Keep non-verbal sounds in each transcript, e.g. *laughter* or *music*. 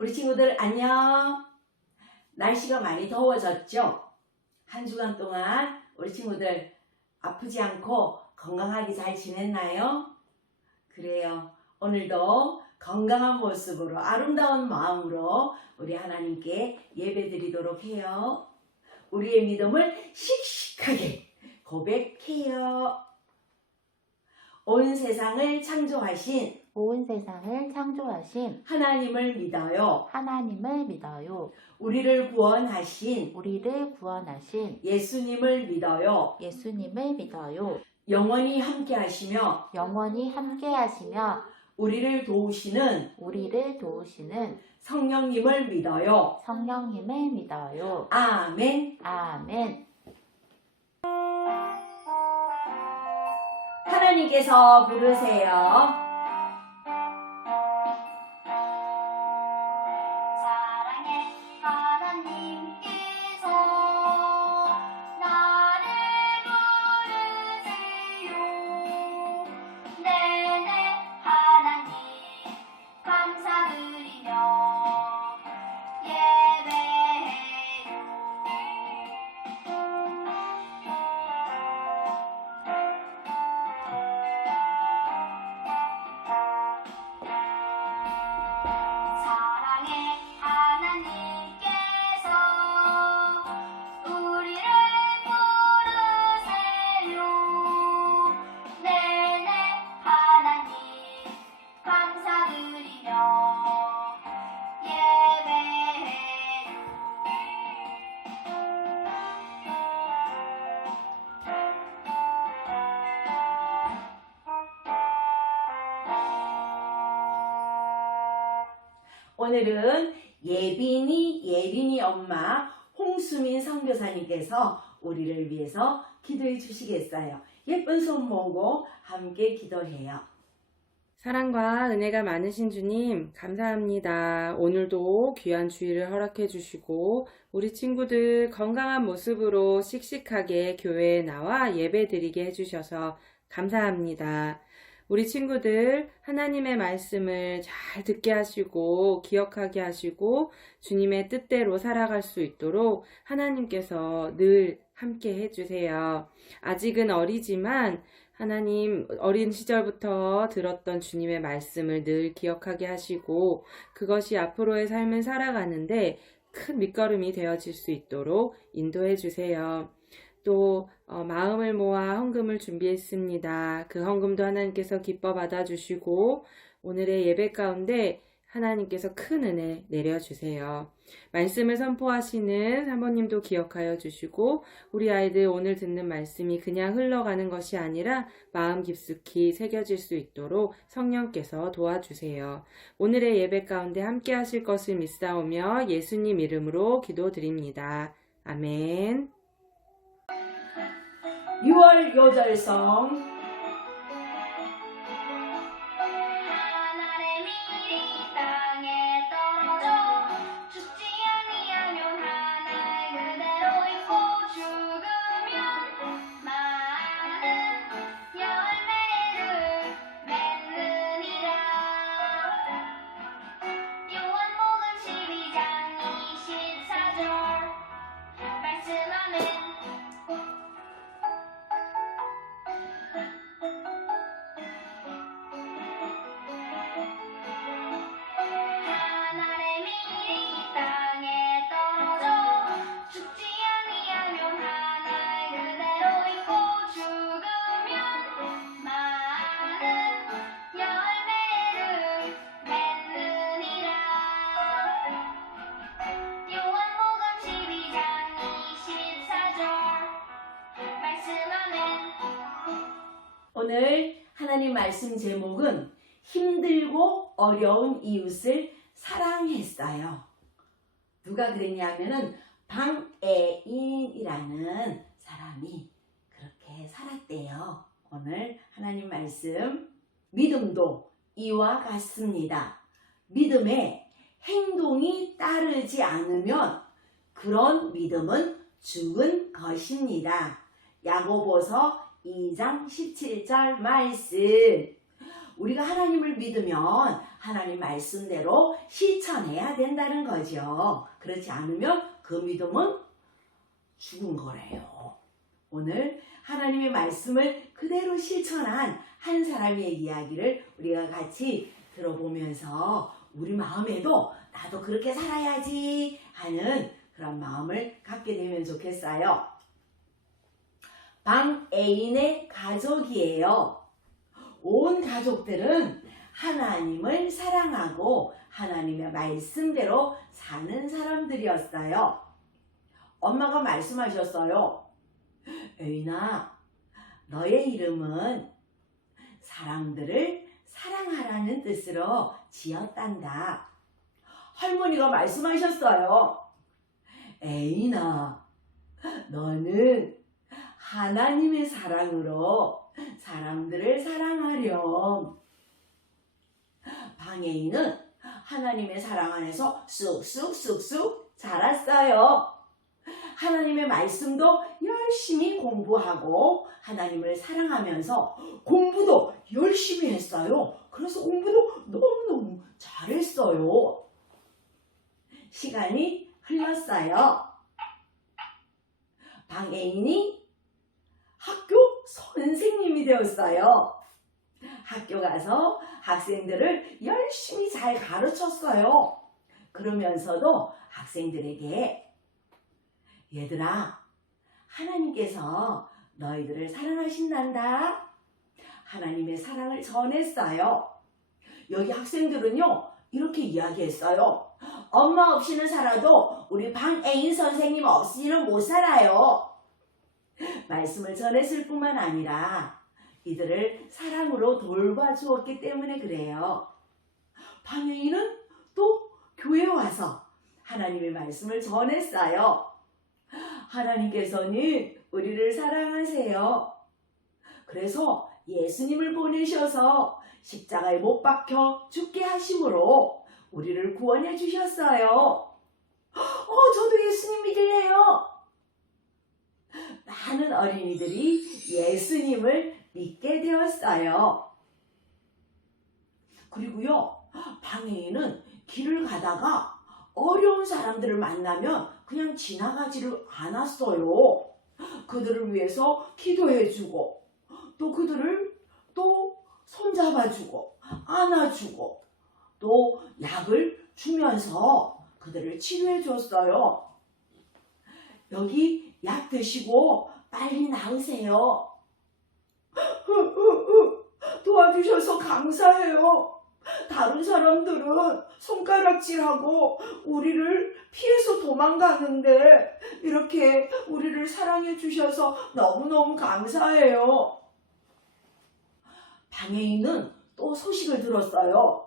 우리 친구들 안녕. 날씨가 많이 더워졌죠? 한 주간 동안 우리 친구들 아프지 않고 건강하게 잘 지냈나요? 그래요. 오늘도 건강한 모습으로 아름다운 마음으로 우리 하나님께 예배 드리도록 해요. 우리의 믿음을 씩씩하게 고백해요. 온 세상을 창조하신 온 세상을 창조하신 하나님을 믿어요. 하나님을 믿어요. 우리를 구원하신 우리를 구원하신 예수님을 믿어요. 예수님을 믿어요. 영원히 함께 하시며 영원히 함께 하시며 우리를 도우시는 우리를 도우시는 성령님을 믿어요. 성령님을 믿어요. 아멘. 아멘. 하나님께서 부르세요. 오늘은 예빈이 예린이 엄마 홍수민 선교사님께서 우리를 위해서 기도해 주시겠어요. 예쁜 손 모으고 함께 기도해요. 사랑과 은혜가 많으신 주님, 감사합니다. 오늘도 귀한 주의를 허락해 주시고, 우리 친구들 건강한 모습으로 씩씩하게 교회에 나와 예배 드리게 해주셔서 감사합니다. 우리 친구들 하나님의 말씀을 잘 듣게 하시고, 기억하게 하시고, 주님의 뜻대로 살아갈 수 있도록 하나님께서 늘 함께 해주세요. 아직은 어리지만, 하나님 어린 시절부터 들었던 주님의 말씀을 늘 기억하게 하시고 그것이 앞으로의 삶을 살아가는데 큰 밑거름이 되어질 수 있도록 인도해 주세요. 또 어, 마음을 모아 헌금을 준비했습니다. 그 헌금도 하나님께서 기뻐 받아주시고 오늘의 예배 가운데 하나님께서 큰 은혜 내려주세요. 말씀을 선포하시는 사모님도 기억하여 주시고 우리 아이들 오늘 듣는 말씀이 그냥 흘러가는 것이 아니라 마음 깊숙이 새겨질 수 있도록 성령께서 도와주세요. 오늘의 예배 가운데 함께 하실 것을 믿사오며 예수님 이름으로 기도드립니다. 아멘. 6월 요절성 하늘 어려운 이웃을 사랑했어요. 누가 그랬냐면은 방애인이라는 사람이 그렇게 살았대요. 오늘 하나님 말씀 믿음도 이와 같습니다. 믿음에 행동이 따르지 않으면 그런 믿음은 죽은 것입니다. 야고보서 2장 17절 말씀. 우리가 하나님을 믿으면 하나님 말씀대로 실천해야 된다는 거죠. 그렇지 않으면 그 믿음은 죽은 거래요. 오늘 하나님의 말씀을 그대로 실천한 한 사람의 이야기를 우리가 같이 들어보면서 우리 마음에도 나도 그렇게 살아야지 하는 그런 마음을 갖게 되면 좋겠어요. 방 애인의 가족이에요. 온 가족들은 하나님을 사랑하고 하나님의 말씀대로 사는 사람들이었어요. 엄마가 말씀하셨어요. 애인아, 너의 이름은 사람들을 사랑하라는 뜻으로 지었단다. 할머니가 말씀하셨어요. 애인아, 너는 하나님의 사랑으로 사람들을 사랑하렴. 방해인은 하나님의 사랑 안에서 쑥쑥쑥쑥 자랐어요. 하나님의 말씀도 열심히 공부하고 하나님을 사랑하면서 공부도 열심히 했어요. 그래서 공부도 너무너무 잘했어요. 시간이 흘렀어요. 방애인이 학교 선생님이 되었어요. 학교 가서 학생들을 열심히 잘 가르쳤어요. 그러면서도 학생들에게 얘들아, 하나님께서 너희들을 사랑하신단다. 하나님의 사랑을 전했어요. 여기 학생들은요, 이렇게 이야기했어요. 엄마 없이는 살아도 우리 방 애인 선생님 없이는 못 살아요. 말씀을 전했을 뿐만 아니라 이들을 사랑으로 돌봐주었기 때문에 그래요. 방해인은 또 교회에 와서 하나님의 말씀을 전했어요. 하나님께서는 우리를 사랑하세요. 그래서 예수님을 보내셔서 십자가에 못 박혀 죽게 하심으로 우리를 구원해 주셨어요. 어, 저도 예수님 믿을래요. 많은 어린이들이 예수님을 믿게 되었어요. 그리고요, 방해인은 길을 가다가 어려운 사람들을 만나면 그냥 지나가지를 않았어요. 그들을 위해서 기도해주고, 또 그들을 또 손잡아주고, 안아주고, 또 약을 주면서 그들을 치료해줬어요. 여기 약 드시고 빨리 나으세요. *laughs* 도와주셔서 감사해요. 다른 사람들은 손가락질하고 우리를 피해서 도망가는데 이렇게 우리를 사랑해 주셔서 너무너무 감사해요. 있는 또 소식을 들었어요.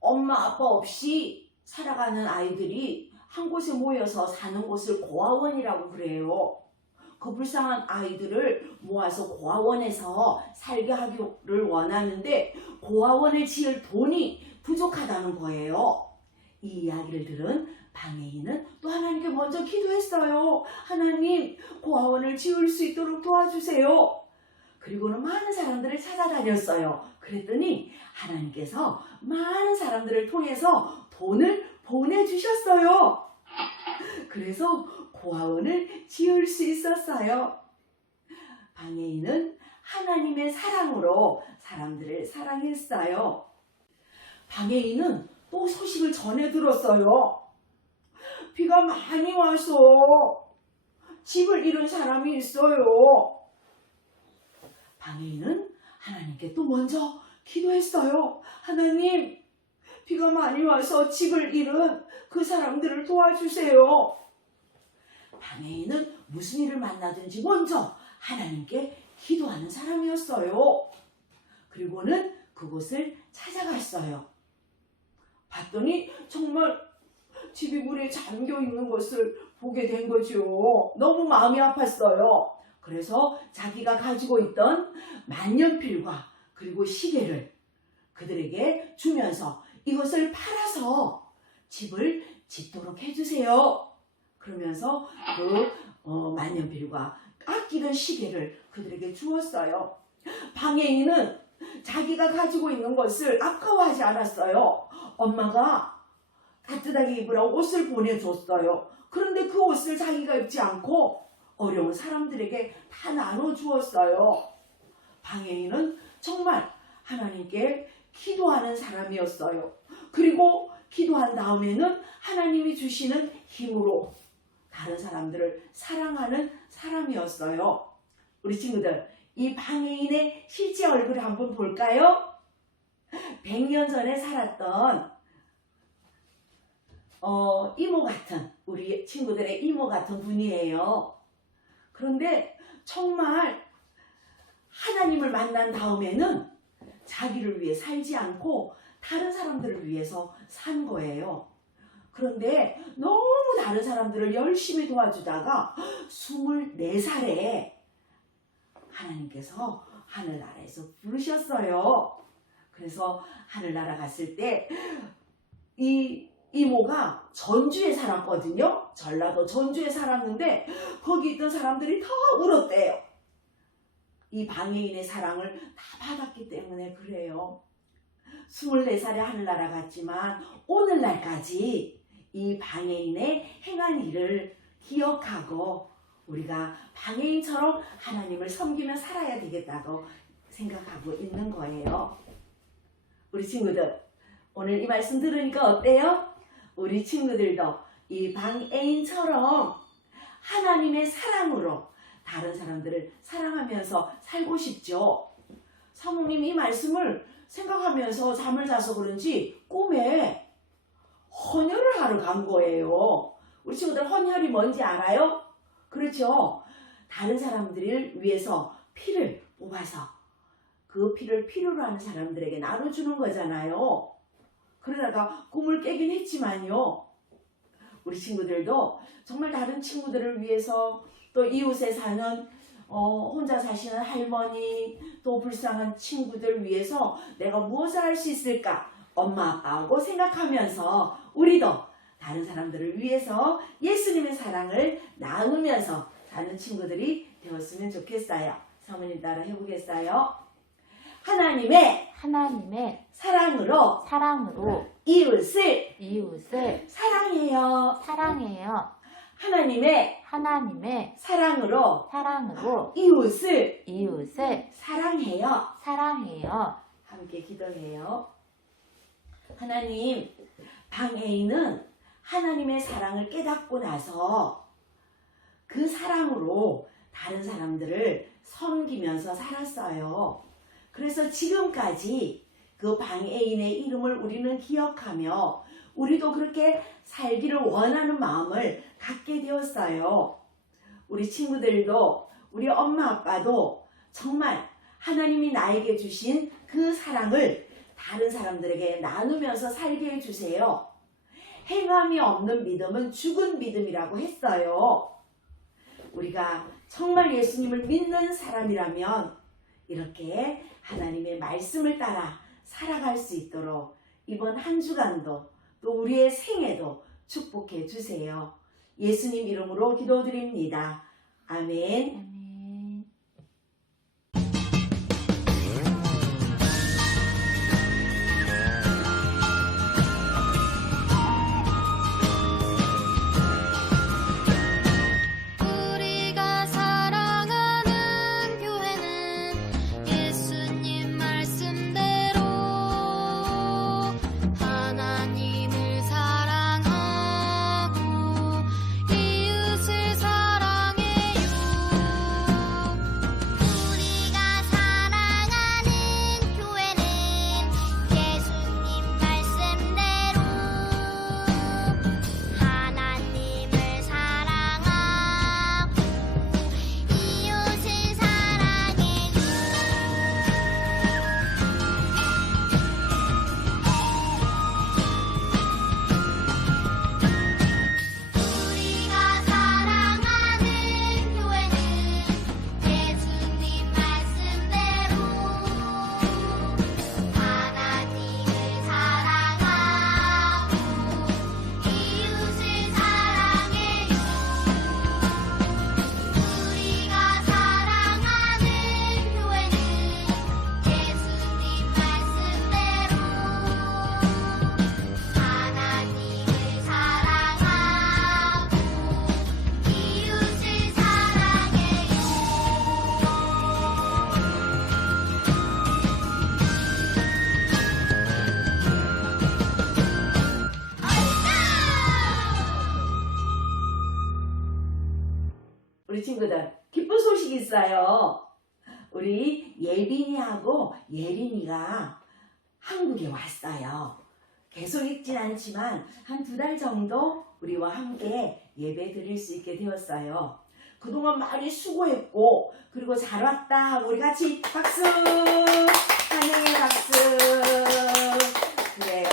엄마 아빠 없이 살아가는 아이들이 한 곳에 모여서 사는 곳을 고아원이라고 그래요. 그 불쌍한 아이들을 모아서 고아원에서 살게 하기를 원하는데 고아원을 지을 돈이 부족하다는 거예요. 이 이야기를 들은 방해인은 또 하나님께 먼저 기도했어요. 하나님, 고아원을 지을 수 있도록 도와주세요. 그리고는 많은 사람들을 찾아다녔어요. 그랬더니 하나님께서 많은 사람들을 통해서 돈을 보내주셨어요. 그래서 고아원을 지을 수 있었어요. 방해인은 하나님의 사랑으로 사람들을 사랑했어요. 방해인은 또 소식을 전해 들었어요. 비가 많이 와서 집을 잃은 사람이 있어요. 방해인은 하나님께 또 먼저 기도했어요. 하나님, 비가 많이 와서 집을 잃은 그 사람들을 도와주세요. 방해인은 무슨 일을 만나든지 먼저 하나님께 기도하는 사람이었어요. 그리고는 그곳을 찾아갔어요. 봤더니 정말 집이 물에 잠겨 있는 것을 보게 된 거죠. 너무 마음이 아팠어요. 그래서 자기가 가지고 있던 만년필과 그리고 시계를 그들에게 주면서 이것을 팔아서 집을 짓도록 해주세요. 그러면서 그 어, 만년필과 아끼던 시계를 그들에게 주었어요. 방해인은 자기가 가지고 있는 것을 아까워하지 않았어요. 엄마가 따뜻하게 입으라고 옷을 보내줬어요. 그런데 그 옷을 자기가 입지 않고 어려운 사람들에게 다 나눠주었어요. 방해인은 정말 하나님께 기도하는 사람이었어요. 그리고 기도한 다음에는 하나님이 주시는 힘으로 다른 사람들을 사랑하는 사람이었어요. 우리 친구들, 이 방해인의 실제 얼굴을 한번 볼까요? 100년 전에 살았던 어, 이모 같은 우리 친구들의 이모 같은 분이에요. 그런데 정말 하나님을 만난 다음에는 자기를 위해 살지 않고 다른 사람들을 위해서 산 거예요. 그런데 너무 다른 사람들을 열심히 도와주다가 24살에 하나님께서 하늘나라에서 부르셨어요. 그래서 하늘나라 갔을 때 이 이모가 전주에 살았거든요. 전라도 전주에 살았는데 거기 있던 사람들이 다 울었대요. 이 방해인의 사랑을 다 받았기 때문에 그래요. 24살에 하늘나라 갔지만 오늘날까지 이 방해인의 행한 일을 기억하고 우리가 방해인처럼 하나님을 섬기며 살아야 되겠다고 생각하고 있는 거예요. 우리 친구들, 오늘 이 말씀 들으니까 어때요? 우리 친구들도 이 방해인처럼 하나님의 사랑으로 다른 사람들을 사랑하면서 살고 싶죠. 사모님 이 말씀을 생각하면서 잠을 자서 그런지 꿈에 헌혈을 하러 간 거예요. 우리 친구들 헌혈이 뭔지 알아요? 그렇죠. 다른 사람들을 위해서 피를 뽑아서 그 피를 필요로 하는 사람들에게 나눠주는 거잖아요. 그러다가 꿈을 깨긴 했지만요. 우리 친구들도 정말 다른 친구들을 위해서 또 이웃에 사는 어, 혼자 사시는 할머니 또 불쌍한 친구들 위해서 내가 무엇을 할 수 있을까 엄마 아빠하고 생각하면서 우리도 다른 사람들을 위해서 예수님의 사랑을 나누면서 사는 친구들이 되었으면 좋겠어요. 사모님 따라 해보겠어요? 하나님의 하나님의 사랑으로 사랑으로 이웃을 이웃을 사랑해요. 사랑해요. 하나님의 하나님의 사랑으로 사랑으로 이웃을 이웃을 사랑해요. 사랑해요. 함께 기도해요. 하나님, 방해인은 하나님의 사랑을 깨닫고 나서 그 사랑으로 다른 사람들을 섬기면서 살았어요. 그래서 지금까지 그 방해인의 이름을 우리는 기억하며 우리도 그렇게 살기를 원하는 마음을 갖게 되었어요. 우리 친구들도 우리 엄마 아빠도 정말 하나님이 나에게 주신 그 사랑을 다른 사람들에게 나누면서 살게 해주세요. 행함이 없는 믿음은 죽은 믿음이라고 했어요. 우리가 정말 예수님을 믿는 사람이라면 이렇게 하나님의 말씀을 따라 살아갈 수 있도록 이번 한 주간도 또 우리의 생애도 축복해 주세요. 예수님 이름으로 기도드립니다. 아멘. 좋겠어요. 우리 예빈이하고 예린이가 한국에 왔어요. 계속 있진 않지만 한 두 달 정도 우리와 함께 예배 드릴 수 있게 되었어요. 그동안 많이 수고했고 그리고 잘 왔다 우리 같이 박수 환영의 박수 그래요.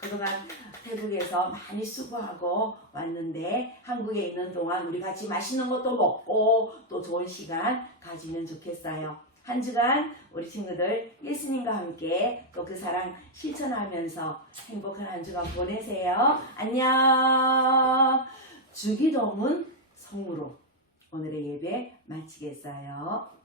그동안 태국에서 많이 수고하고 왔는데 한국에 있는 동안 우리 같이 맛있는 것도 먹고 또 좋은 시간 가지면 좋겠어요. 한 주간 우리 친구들 예수님과 함께 또 그 사랑 실천하면서 행복한 한 주간 보내세요. 안녕. 주기도문 성으로 오늘의 예배 마치겠어요.